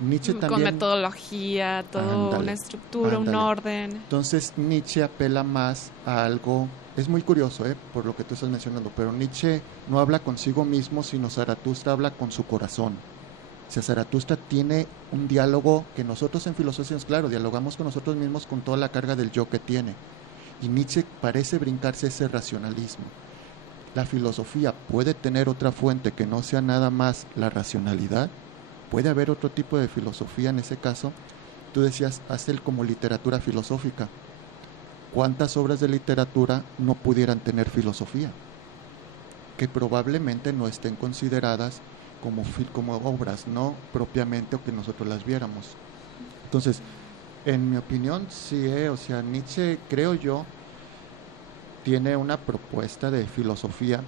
Nietzsche también... Con metodología, todo, una estructura, un orden. Entonces, Nietzsche apela más a algo... Es muy curioso, por lo que tú estás mencionando, pero Nietzsche no habla consigo mismo, sino Zaratustra habla con su corazón. O sea, Zaratustra tiene un diálogo que nosotros en filosofía, claro, dialogamos con nosotros mismos con toda la carga del yo que tiene. Y Nietzsche parece brincarse ese racionalismo. La filosofía puede tener otra fuente que no sea nada más la racionalidad. Puede haber otro tipo de filosofía en ese caso. Tú decías, haz él como literatura filosófica. ¿Cuántas obras de literatura no pudieran tener filosofía? Que probablemente no estén consideradas como obras, no propiamente o que nosotros las viéramos. Entonces, en mi opinión, sí, o sea, Nietzsche, creo yo, tiene una propuesta de filosofía,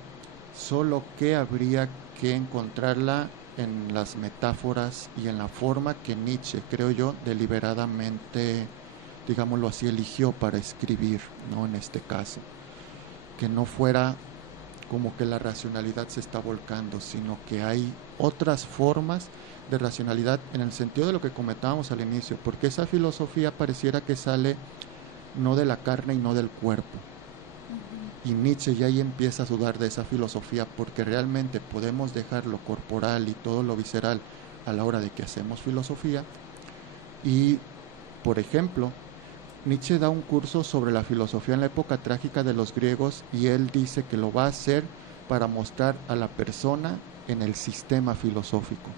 solo que habría que encontrarla en las metáforas y en la forma que Nietzsche, creo yo, deliberadamente, digámoslo así, eligió para escribir, ¿no? En este caso, que no fuera como que la racionalidad se está volcando, sino que hay otras formas de racionalidad en el sentido de lo que comentábamos al inicio, porque esa filosofía pareciera que sale no de la carne y no del cuerpo. Y Nietzsche ya ahí empieza a dudar de esa filosofía, porque realmente podemos dejar lo corporal y todo lo visceral a la hora de que hacemos filosofía. Y, por ejemplo, Nietzsche da un curso sobre la filosofía en la época trágica de los griegos, y él dice que lo va a hacer para mostrar a la persona en el sistema filosófico.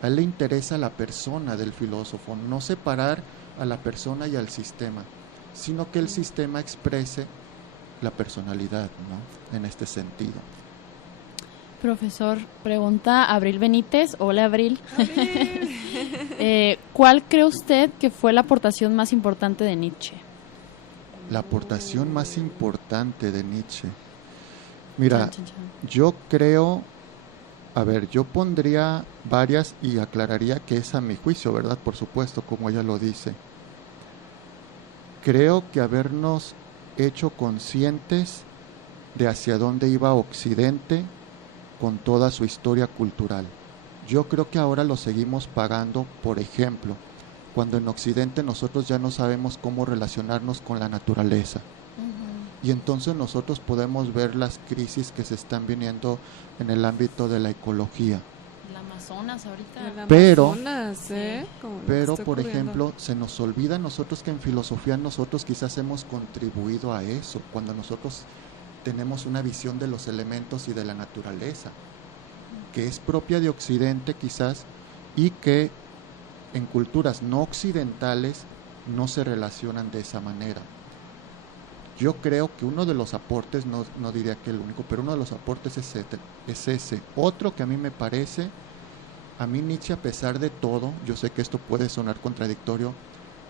A él le interesa la persona del filósofo, no separar a la persona y al sistema, sino que el sistema exprese la personalidad, ¿no? En este sentido. Profesor, pregunta Abril Benítez. Hola, Abril. ¿Cuál cree usted que fue la aportación más importante de Nietzsche? La aportación más importante de Nietzsche. Mira, yo creo, yo pondría varias y aclararía que es a mi juicio, ¿verdad? Por supuesto, como ella lo dice. Creo que habernos hecho conscientes de hacia dónde iba Occidente con toda su historia cultural. Yo creo que ahora lo seguimos pagando, por ejemplo, cuando en Occidente nosotros ya no sabemos cómo relacionarnos con la naturaleza. Y entonces nosotros podemos ver las crisis que se están viniendo en el ámbito de la ecología. El Amazonas ahorita. Pero, por ejemplo, se nos olvida a nosotros que en filosofía nosotros quizás hemos contribuido a eso, cuando nosotros tenemos una visión de los elementos y de la naturaleza, que es propia de Occidente quizás, y que en culturas no occidentales no se relacionan de esa manera. Yo creo que uno de los aportes, no diría que el único, pero uno de los aportes es ese. Otro que a mí me parece, a mí Nietzsche, a pesar de todo, yo sé que esto puede sonar contradictorio,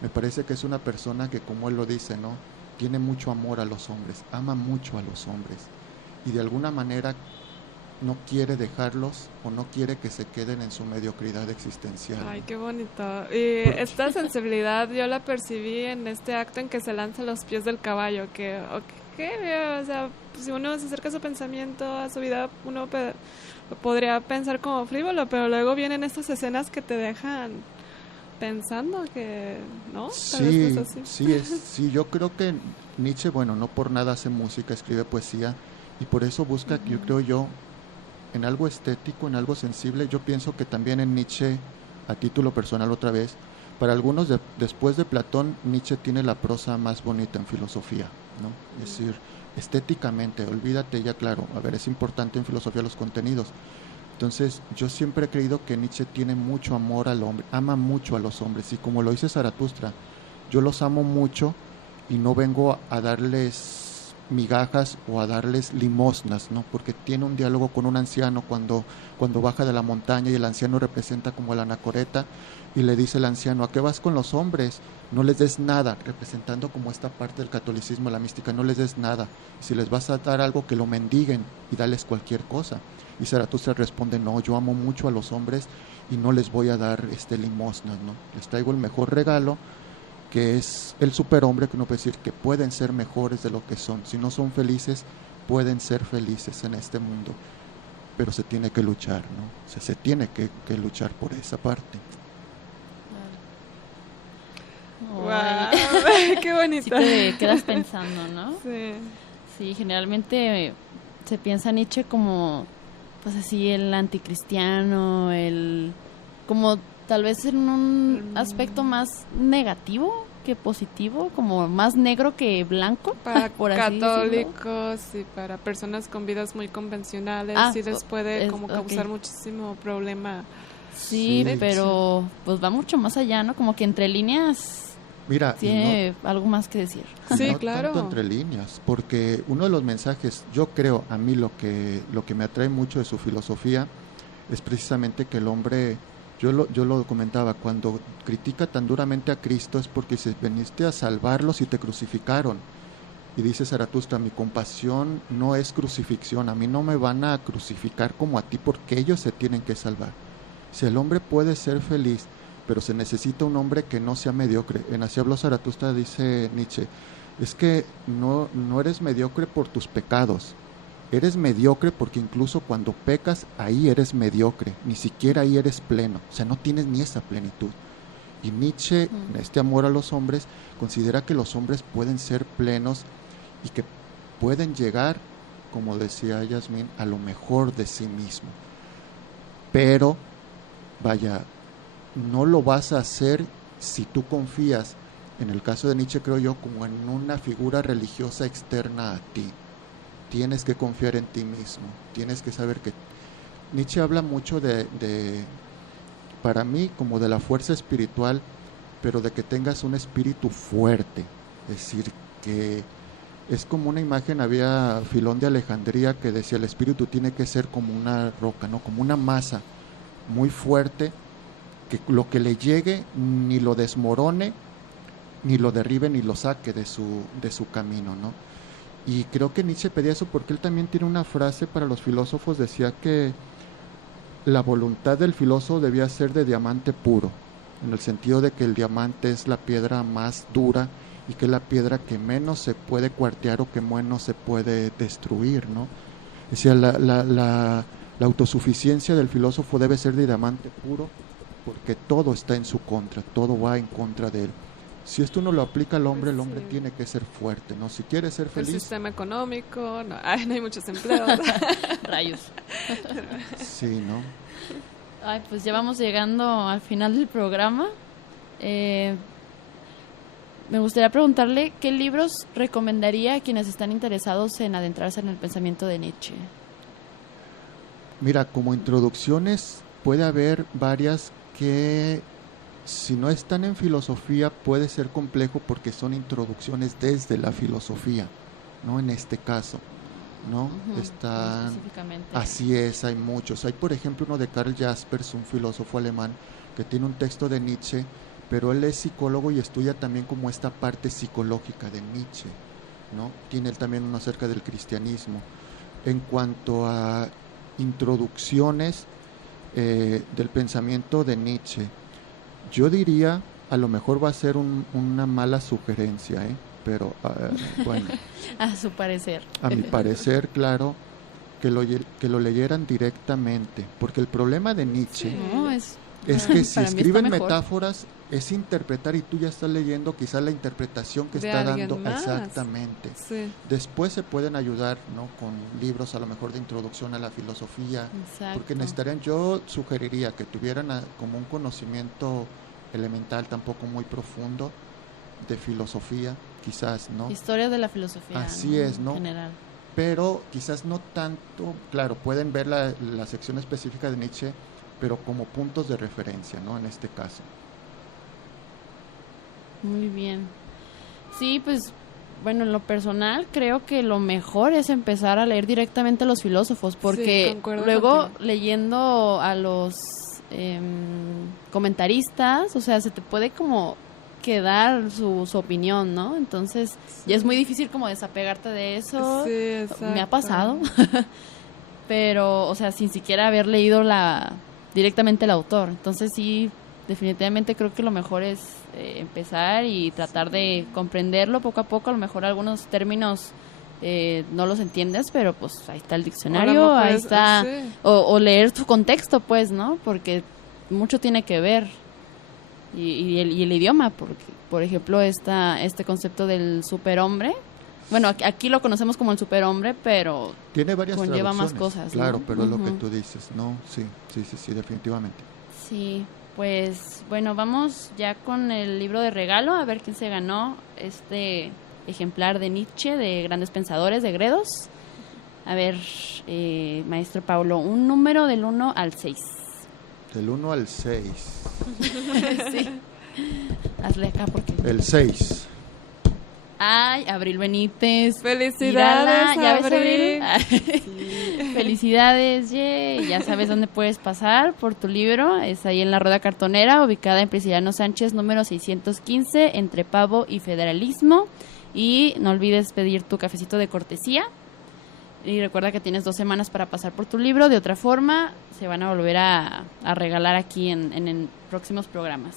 me parece que es una persona que, como él lo dice, ¿no?, tiene mucho amor a los hombres, ama mucho a los hombres, y de alguna manera no quiere dejarlos o no quiere que se queden en su mediocridad existencial. Ay, qué bonito. Y esta sensibilidad yo la percibí en este acto en que se lanza a los pies del caballo, o sea, si uno se acerca a su pensamiento, a su vida, uno podría pensar como frívolo, pero luego vienen estas escenas que te dejan pensando que, ¿no? Sí, sí, yo creo que Nietzsche, bueno, no por nada hace música, escribe poesía, y por eso busca, yo creo en algo estético, en algo sensible. Yo pienso que también en Nietzsche, a título personal otra vez, para algunos después de Platón, Nietzsche tiene la prosa más bonita en filosofía, ¿no? Es decir, estéticamente, olvídate ya, claro, es importante en filosofía los contenidos. Entonces, yo siempre he creído que Nietzsche tiene mucho amor al hombre, ama mucho a los hombres, y como lo dice Zaratustra, yo los amo mucho y no vengo a darles migajas o a darles limosnas, ¿no? Porque tiene un diálogo con un anciano cuando baja de la montaña, y el anciano representa como la anacoreta, y le dice el anciano: ¿a qué vas con los hombres? No les des nada, representando como esta parte del catolicismo, la mística, no les des nada, si les vas a dar algo, que lo mendiguen y dales cualquier cosa. Y Zaratustra responde: no, yo amo mucho a los hombres y no les voy a dar limosnas, ¿no? Les traigo el mejor regalo, que es el superhombre, que uno puede decir que pueden ser mejores de lo que son. Si no son felices, pueden ser felices en este mundo, pero se tiene que luchar, ¿no? O sea, se tiene que luchar por esa parte. Wow, qué bonito. Sí te quedas pensando, ¿no? Sí. Sí, generalmente se piensa Nietzsche como, pues así, el anticristiano, como tal vez en un aspecto más negativo que positivo, como más negro que blanco. Para por así católicos y para personas con vidas muy convencionales, sí les puede como causar muchísimo problema. Sí, pero pues va mucho más allá, ¿no? Como que entre líneas tiene algo más que decir. Sí, no claro. Tanto entre líneas, porque uno de los mensajes, yo creo, a mí lo que me atrae mucho de su filosofía es precisamente que el hombre, yo lo comentaba, cuando critica tan duramente a Cristo es porque se veniste a salvarlos y te crucificaron. Y dice Zaratustra: mi compasión no es crucifixión, a mí no me van a crucificar como a ti, porque ellos se tienen que salvar. Si el hombre puede ser feliz, pero se necesita un hombre que no sea mediocre. En Así habló Zaratustra, dice Nietzsche, es que no eres mediocre por tus pecados, eres mediocre porque incluso cuando pecas, ahí eres mediocre, ni siquiera ahí eres pleno, o sea, no tienes ni esa plenitud. Y Nietzsche, en este amor a los hombres, considera que los hombres pueden ser plenos y que pueden llegar, como decía Yasmín, a lo mejor de sí mismo. Pero, vaya, no lo vas a hacer si tú confías, en el caso de Nietzsche creo yo, como en una figura religiosa externa a ti. tienes que confiar en ti mismo, tienes que saber que Nietzsche habla mucho de para mí, como de la fuerza espiritual, pero de que tengas un espíritu fuerte, es decir, que es como una imagen, había Filón de Alejandría que decía el espíritu tiene que ser como una roca, ¿no? Como una masa muy fuerte, que lo que le llegue ni lo desmorone, ni lo derribe, ni lo saque de su camino, ¿no? Y creo que Nietzsche pedía eso porque él también tiene una frase para los filósofos, decía que la voluntad del filósofo debía ser de diamante puro, en el sentido de que el diamante es la piedra más dura y que es la piedra que menos se puede cuartear o que menos se puede destruir, ¿no? Decía, la autosuficiencia del filósofo debe ser de diamante puro porque todo está en su contra, todo va en contra de él. Si esto no lo aplica al hombre, el hombre tiene que ser fuerte, ¿no? Si quiere ser feliz... El sistema económico, no hay muchos empleos. Rayos. Sí, ¿no? Ay, pues ya vamos llegando al final del programa. Me gustaría preguntarle qué libros recomendaría a quienes están interesados en adentrarse en el pensamiento de Nietzsche. Mira, como introducciones puede haber varias que... si no están en filosofía puede ser complejo porque son introducciones desde la filosofía, ¿no? En este caso, ¿no? Están, así es, hay muchos. Hay, por ejemplo, uno de Karl Jaspers, un filósofo alemán, que tiene un texto de Nietzsche, pero él es psicólogo y estudia también como esta parte psicológica de Nietzsche, ¿no? Tiene él también uno acerca del cristianismo. En cuanto a introducciones del pensamiento de Nietzsche, yo diría, a lo mejor va a ser una mala sugerencia, pero bueno. A su parecer. A mi parecer, claro, que lo leyeran directamente, porque el problema de Nietzsche es que si escriben metáforas, es interpretar y tú ya estás leyendo quizás la interpretación que está dando más. Exactamente. Sí. Después se pueden ayudar, ¿no? Con libros a lo mejor de introducción a la filosofía. Exacto. Porque necesitarían, yo sugeriría que tuvieran como un conocimiento elemental, tampoco muy profundo, de filosofía, quizás, ¿no? Historia de la filosofía. Así, ¿no? Es, ¿no? En general. Pero quizás no tanto, claro, pueden ver la sección específica de Nietzsche, pero como puntos de referencia, ¿no? En este caso. Muy bien. Sí, pues, bueno, en lo personal creo que lo mejor es empezar a leer directamente a los filósofos, porque luego leyendo a los comentaristas, o sea, se te puede como quedar su opinión, ¿no? Entonces, ya es muy difícil como desapegarte de eso. Sí, exacto. Me ha pasado. Pero, o sea, sin siquiera haber leído directamente el autor. Entonces, sí, definitivamente creo que lo mejor es empezar y tratar de comprenderlo poco a poco. A lo mejor algunos términos no los entiendes, pero pues ahí está el diccionario, ahí está, sí. o leer tu contexto, pues, ¿no? Porque mucho tiene que ver y el idioma, porque, por ejemplo, este concepto del superhombre, bueno, aquí lo conocemos como el superhombre, pero tiene varias conlleva más cosas, claro, ¿no? pero es lo que tú dices, ¿no? Sí, definitivamente. Sí, pues, bueno, vamos ya con el libro de regalo, a ver quién se ganó este ejemplar de Nietzsche, de Grandes Pensadores, de Gredos. A ver, maestro Paulo, un número del 1 al 6. Del 1 al 6. Sí. Hazle acá porque... El 6. Ay, Abril Benítez. Felicidades, ¿ya ves, Abril? Sí. Felicidades, ya sabes dónde puedes pasar por tu libro. Es ahí en la Rueda Cartonera, ubicada en Prisciliano Sánchez, número 615, entre Pavo y Federalismo. Y no olvides pedir tu cafecito de cortesía. Y recuerda que tienes 2 semanas para pasar por tu libro. De otra forma, se van a volver a regalar aquí en próximos programas.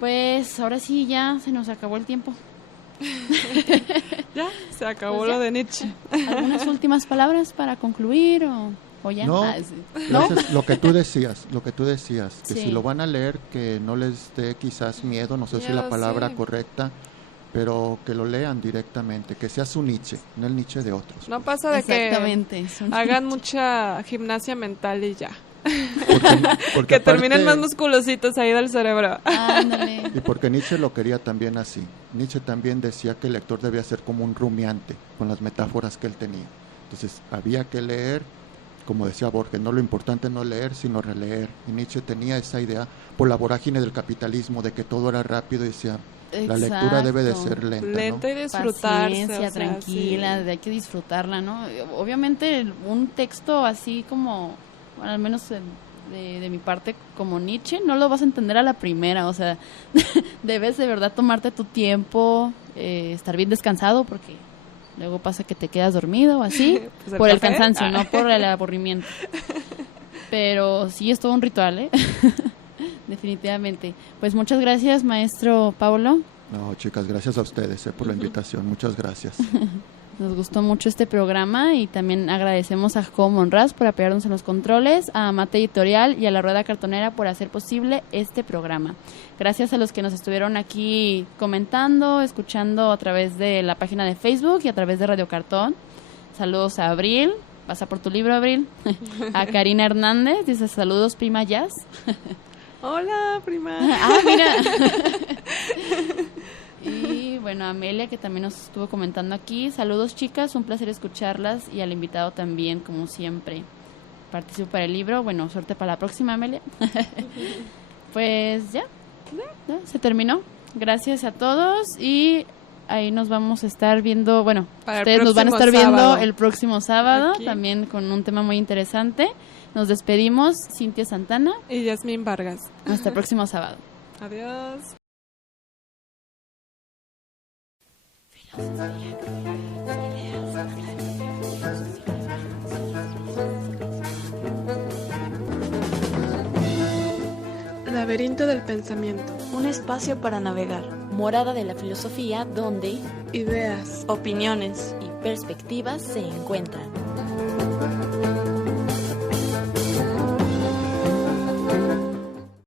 Pues ahora sí, ya se nos acabó el tiempo. Ya, se acabó pues lo de Nietzsche. ¿Algunas últimas palabras para concluir o ya? No, gracias, lo que tú decías, que sí. Si lo van a leer, que no les dé quizás miedo, no sé si la palabra correcta, pero que lo lean directamente, que sea su Nietzsche, no el Nietzsche de otros. No pasa de que hagan mucha gimnasia mental y ya. porque Que terminen aparte- más musculositos ahí del cerebro. Ándale. Y porque Nietzsche lo quería también así. Nietzsche también decía que el lector debía ser como un rumiante con las metáforas que él tenía. Entonces había que leer, como decía Borges, no lo importante no leer, sino releer. Y Nietzsche tenía esa idea por la vorágine del capitalismo, de que todo era rápido y decía, la lectura debe de ser lenta, Lenta ¿no? y disfrutarse. Paciencia, o sea, tranquila, sí. hay que disfrutarla, ¿no? Obviamente un texto así como, bueno, al menos de mi parte como Nietzsche, no lo vas a entender a la primera, o sea, debes de verdad tomarte tu tiempo, estar bien descansado porque luego pasa que te quedas dormido o así, Pues por el café. cansancio, no por el aburrimiento. Pero sí es todo un ritual, ¿eh? Definitivamente. Pues muchas gracias, maestro Paulo. No, chicas, gracias a ustedes por la invitación. Muchas gracias. Nos gustó mucho este programa y también agradecemos a Jacobo Monraz por apoyarnos en los controles, a Mate Editorial y a La Rueda Cartonera por hacer posible este programa. Gracias a los que nos estuvieron aquí comentando, escuchando a través de la página de Facebook y a través de Radio Cartón. Saludos a Abril, pasa por tu libro, Abril. A Karina Hernández, dice saludos, prima Jazz. Hola, prima. Ah, mira. Y bueno, Amelia, que también nos estuvo comentando aquí. Saludos, chicas, un placer escucharlas y al invitado también, como siempre. Participo para el libro. Bueno, suerte para la próxima, Amelia. Pues ya, se terminó. Gracias a todos y ahí nos vamos a estar viendo, bueno, Para el ustedes nos van a estar próximo viendo sábado. el próximo sábado, Aquí. también con un tema muy interesante. Nos despedimos, Cintia Santana. Y Yasmín Vargas. Hasta el próximo sábado. Adiós. Laberinto del pensamiento. Un espacio para navegar. Morada de la filosofía donde Ideas. Opiniones. y perspectivas se encuentran.